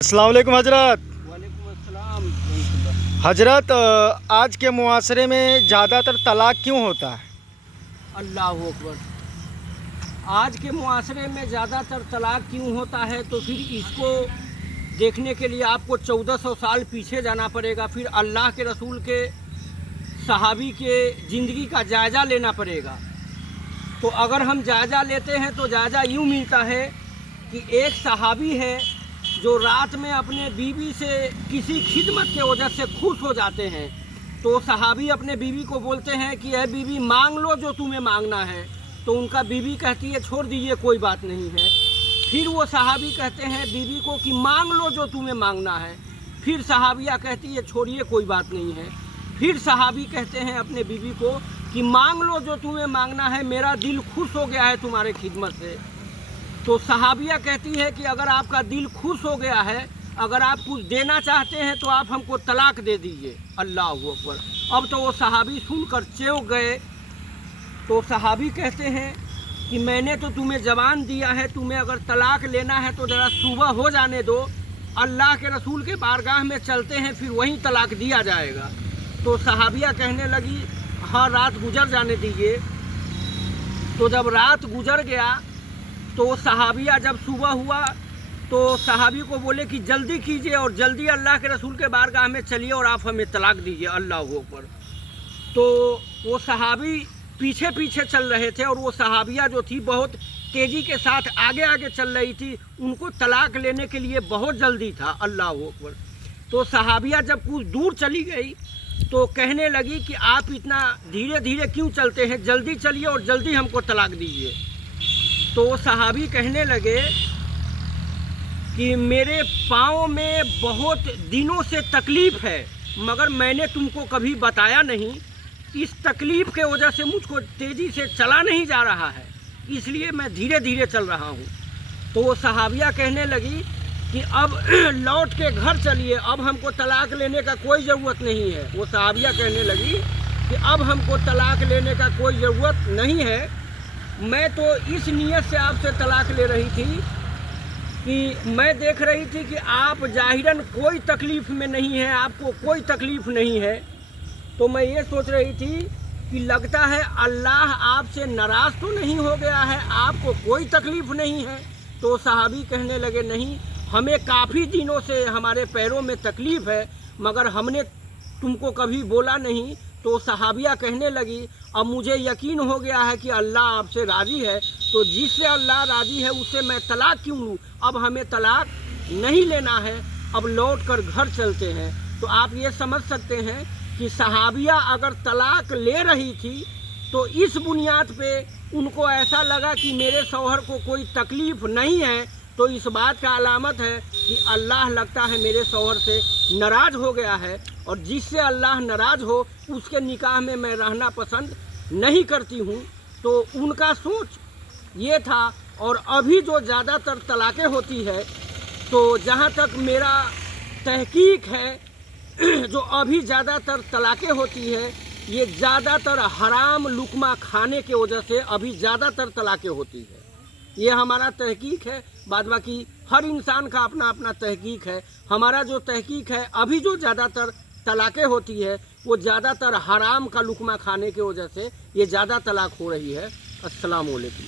अस्सलाम वालेकुम हजरत। वालेकुम अस्सलाम। हजरत, आज के मुआशरे में ज़्यादातर तलाक क्यों होता है? अल्लाह अकबर। आज के मुआशरे में ज़्यादातर तलाक क्यों होता है, तो फिर इसको देखने के लिए आपको 1400 साल पीछे जाना पड़ेगा। फिर अल्लाह के रसूल के सहाबी के ज़िंदगी का जायज़ा लेना पड़ेगा। तो अगर हम जायज़ा लेते हैं तो जायज़ा यूँ मिलता है कि एक सहाबी है जो रात में अपने बीवी से किसी खिदमत के वजह से खुश हो जाते हैं। तो सहाबी अपने बीवी को बोलते हैं कि ए बीवी, मांग लो जो तुम्हें मांगना है। तो उनका बीवी कहती है छोड़ दीजिए, कोई बात नहीं है। फिर वो सहाबी कहते हैं बीवी को कि मांग लो जो तुम्हें मांगना है। फिर सहाबिया कहती है छोड़िए, कोई बात नहीं है। फिर सहाबी कहते हैं अपने बीवी को कि मांग लो जो तुम्हें मांगना है, मेरा दिल खुश हो गया है तुम्हारे खिदमत से। तो सहाबिया कहती है कि अगर आपका दिल खुश हो गया है, अगर आप कुछ देना चाहते हैं तो आप हमको तलाक दे दीजिए। अल्लाह अकबर। अब तो वो सहाबी सुनकर चौंक गए। तो सहाबी कहते हैं कि मैंने तो तुम्हें ज़बान दिया है, तुम्हें अगर तलाक लेना है तो ज़रा सुबह हो जाने दो, अल्लाह के रसूल के बारगाह में चलते हैं, फिर वहीं तलाक दिया जाएगा। तो सहाबिया कहने लगी हाँ, रात गुजर जाने दीजिए। तो जब रात गुजर गया तो सहाबिया जब सुबह हुआ तो सहाबी को बोले कि जल्दी कीजिए और जल्दी अल्लाह के रसूल के बारगाह में चलिए और आप हमें तलाक दीजिए। अल्लाह अकबर। तो वो सहाबी पीछे पीछे चल रहे थे और वो सहाबिया जो थी बहुत तेज़ी के साथ आगे आगे चल रही थी। उनको तलाक लेने के लिए बहुत जल्दी था। अल्लाह अकबर। तो सहाबिया जब कुछ दूर चली गई तो कहने लगी कि आप इतना धीरे धीरे क्यों चलते हैं, जल्दी चलिए और जल्दी हमको तलाक दीजिए। तो सहाबी कहने लगे कि मेरे पाँव में बहुत दिनों से तकलीफ़ है, मगर मैंने तुमको कभी बताया नहीं। इस तकलीफ़ के वजह से मुझको तेज़ी से चला नहीं जा रहा है, इसलिए मैं धीरे धीरे चल रहा हूँ। तो वो सहाबिया कहने लगी कि अब लौट के घर चलिए, अब हमको तलाक लेने का कोई ज़रूरत नहीं है। वो सहाबिया कहने लगी कि अब हमको तलाक लेने का कोई ज़रूरत नहीं है, मैं तो इस नीयत से आपसे तलाक ले रही थी कि मैं देख रही थी कि आप ज़ाहिरन कोई तकलीफ़ में नहीं है, आपको कोई तकलीफ़ नहीं है। तो मैं ये सोच रही थी कि लगता है अल्लाह आपसे नाराज़ तो नहीं हो गया है, आपको कोई तकलीफ़ नहीं है। तो सहाबी कहने लगे नहीं, हमें काफ़ी दिनों से हमारे पैरों में तकलीफ़ है, मगर हमने तुमको कभी बोला नहीं। तो सहाबिया कहने लगी अब मुझे यकीन हो गया है कि अल्लाह आपसे राज़ी है, तो जिससे अल्लाह राज़ी है उससे मैं तलाक क्यों लूँ। अब हमें तलाक नहीं लेना है, अब लौट कर घर चलते हैं। तो आप ये समझ सकते हैं कि सहाबिया अगर तलाक ले रही थी तो इस बुनियाद पे उनको ऐसा लगा कि मेरे शौहर को कोई तकलीफ़ नहीं है, तो इस बात का अलामत है कि अल्लाह लगता है मेरे शौहर से नाराज़ हो गया है, और जिससे अल्लाह नाराज़ हो उसके निकाह में मैं रहना पसंद नहीं करती हूँ। तो उनका सोच ये था। और अभी जो ज़्यादातर तलाक़ें होती है, तो जहाँ तक मेरा तहकीक है जो अभी ज़्यादातर तलाक़ें होती है, ये ज़्यादातर हराम लुकमा खाने के वजह से अभी ज़्यादातर तलाक़ें होती है। ये हमारा तहकीक है, बाद बाकी हर इंसान का अपना अपना तहकीक है। हमारा जो तहकीक है, अभी जो ज़्यादातर तलाक़ें होती है वो ज़्यादातर हराम का लुकमा खाने की वजह से ये ज़्यादा तलाक़ हो रही है। अस्सलाम वालेकुम।